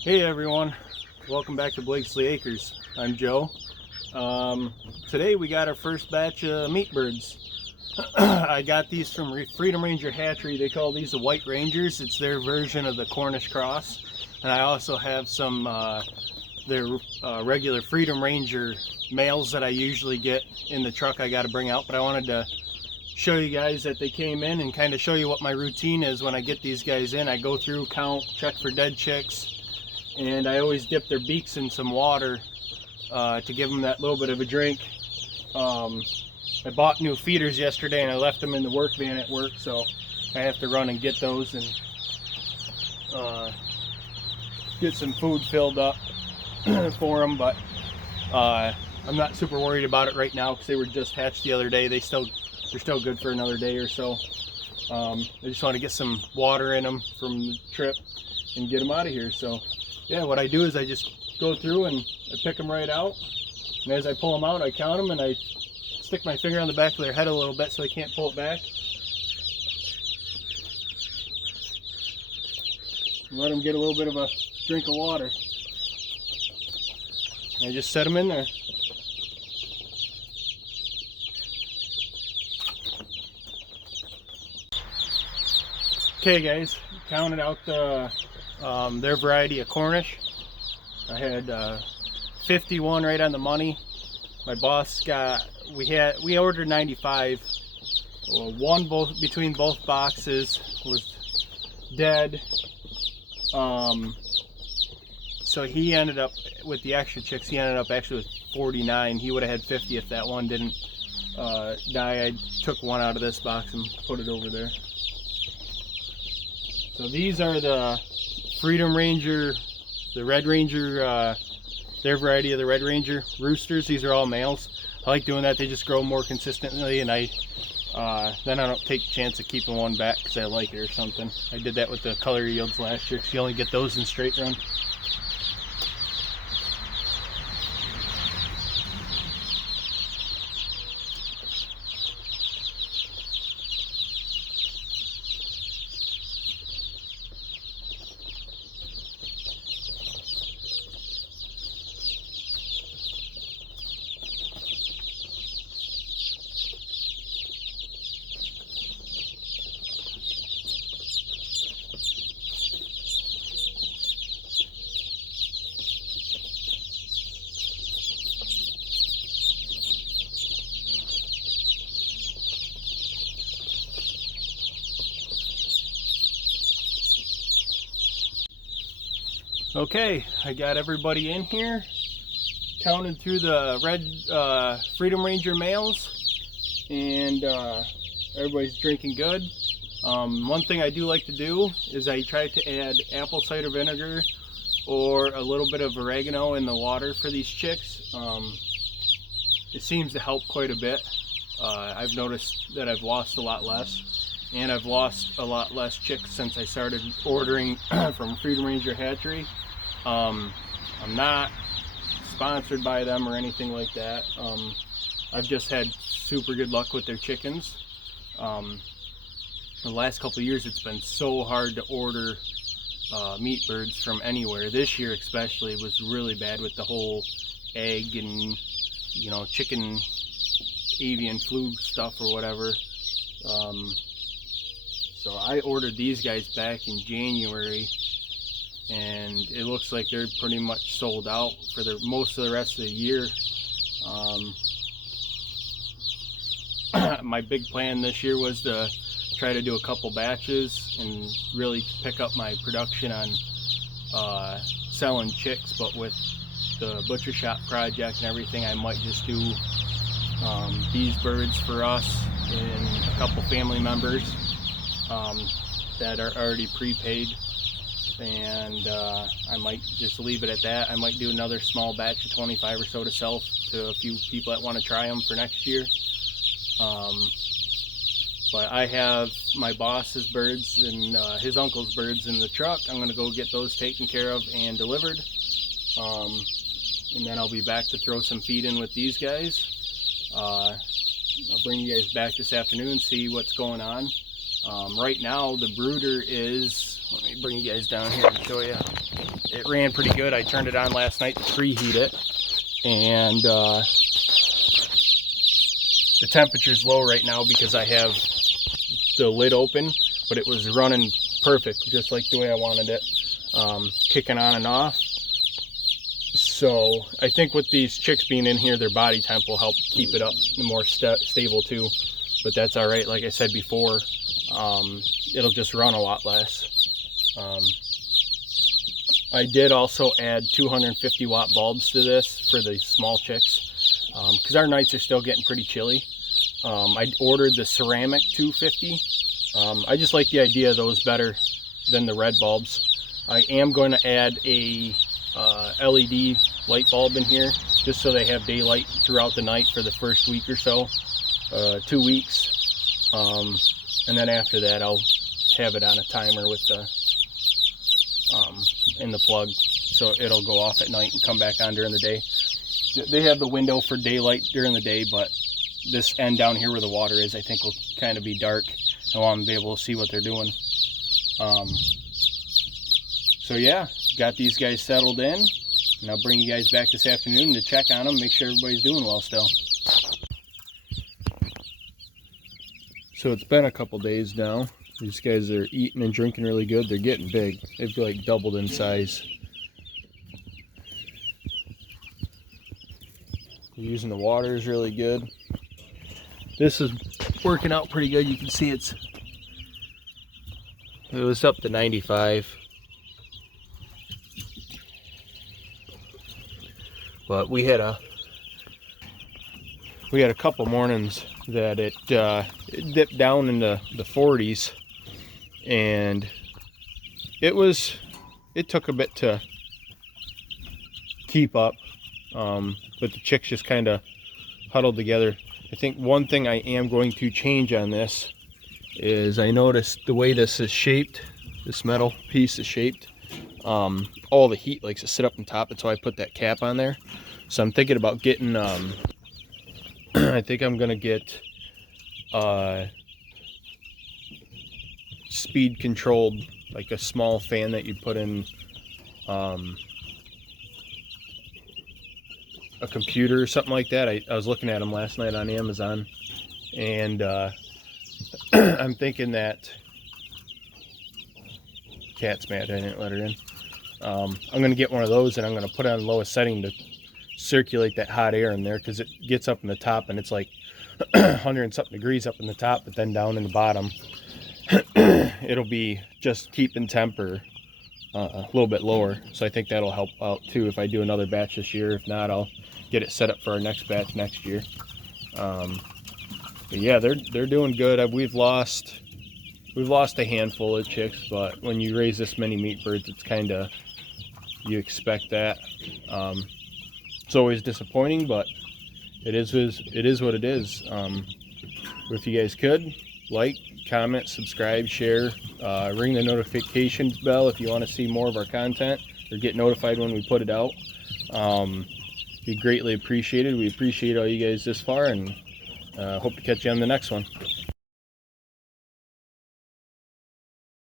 Hey everyone, welcome back to Blakesley Acres. I'm Joe. Today we got our first batch of meat birds. I got these from Freedom Ranger Hatchery. They call these the White Rangers. It's their version of the Cornish Cross. And I also have some their regular Freedom Ranger males that I usually get in the truck I got to bring out. But I wanted to show you guys that they came in and kind of show you what my routine is when I get these guys in. I go through, count, check for dead chicks. And I always dip their beaks in some water to give them that little bit of a drink. I bought new feeders yesterday and I left them in the work van at work, so I have to run and get those and get some food filled up for them. But I'm not super worried about it right now because they were just hatched the other day. They're still good for another day or so. I just want to get some water in them from the trip and get them out of here. So yeah, what I do is I just go through and I pick them right out, and as I pull them out I count them and I stick my finger on the back of their head a little bit so they can't pull it back and let them get a little bit of a drink of water. And I just set them in there. Okay guys, counted out their variety of Cornish. I had 51 right on the money. My boss we ordered 95. One between both boxes was dead. So he ended up with the extra chicks. He ended up actually with 49. He would have had 50 if that one didn't die. I took one out of this box and put it over there. So these are the Freedom Ranger, the Red Ranger, their variety of the Red Ranger roosters. These are all males. I like doing that. They just grow more consistently, and then I don't take the chance of keeping one back because I like it or something. I did that with the color yields last year because you only get those in straight run. Okay, I got everybody in here, counted through the red Freedom Ranger males, and everybody's drinking good. One thing I do like to do is I try to add apple cider vinegar or a little bit of oregano in the water for these chicks. It seems to help quite a bit. I've noticed that I've lost a lot less, and I've lost a lot less chicks since I started ordering from Freedom Ranger Hatchery. I'm not sponsored by them or anything like that. I've just had super good luck with their chickens. The last couple of years it's been so hard to order meat birds from anywhere. This year especially was really bad with the whole egg and chicken avian flu stuff or whatever. So I ordered these guys back in January, and it looks like they're pretty much sold out for most of the rest of the year. My big plan this year was to try to do a couple batches and really pick up my production on selling chicks, but with the butcher shop project and everything, I might just do these birds for us and a couple family members that are already prepaid, and I might just leave it at that. I might do another small batch of 25 or so to sell to a few people that want to try them for next year. But I have my boss's birds and his uncle's birds in the truck. I'm going to go get those taken care of and delivered, and then I'll be back to throw some feed in with these guys. I'll bring you guys back this afternoon and see what's going on. Right now the brooder is, let me bring you guys down here and show you. It ran pretty good. I turned it on last night to preheat it, and the temperature's low right now because I have the lid open, but it was running perfect, just like the way I wanted it, kicking on and off. So I think with these chicks being in here, their body temp will help keep it up more stable too, but that's all right. Like I said before, it'll just run a lot less. I did also add 250 watt bulbs to this for the small chicks, because our nights are still getting pretty chilly. I ordered the ceramic 250. I just like the idea of those better than the red bulbs. I am going to add a LED light bulb in here just so they have daylight throughout the night for the first week or so, 2 weeks, and then after that I'll have it on a timer with the in the plug, so it'll go off at night and come back on during the day. They have the window for daylight during the day, but this end down here where the water is, I think will kind of be dark. I want them to be able to see what they're doing. So yeah, got these guys settled in, and I'll bring you guys back this afternoon to check on them, make sure everybody's doing well still. So it's been a couple days now. These guys are eating and drinking really good. They're getting big. They've like doubled in size. They're using the waters really good. This is working out pretty good. You can see it was up to 95. But we had a couple mornings that it dipped down into the 40s, and it took a bit to keep up, but the chicks just kind of huddled together. I think one thing I am going to change on this is I noticed the way this is shaped, this metal piece is shaped, all the heat likes to sit up on top. That's why I put that cap on there. So I'm thinking about getting I think I'm gonna get speed controlled, like a small fan that you'd put in a computer or something like that. I was looking at them last night on Amazon, and I'm thinking that cat's mad I didn't let her in. I'm gonna get one of those, and I'm gonna put it on the lowest setting to circulate that hot air in there, because it gets up in the top and it's like 100 and something degrees up in the top, but then down in the bottom it'll be just keeping temper a little bit lower. So I think that'll help out too if I do another batch this year. If not, I'll get it set up for our next batch next year. But yeah, they're doing good. We've lost a handful of chicks, but when you raise this many meat birds, it's kind of, you expect that. It's always disappointing, but it is what it is. If you guys could like, comment, subscribe, share, ring the notification bell if you want to see more of our content or get notified when we put it out. Be greatly appreciated. We appreciate all you guys this far, and hope to catch you on the next one.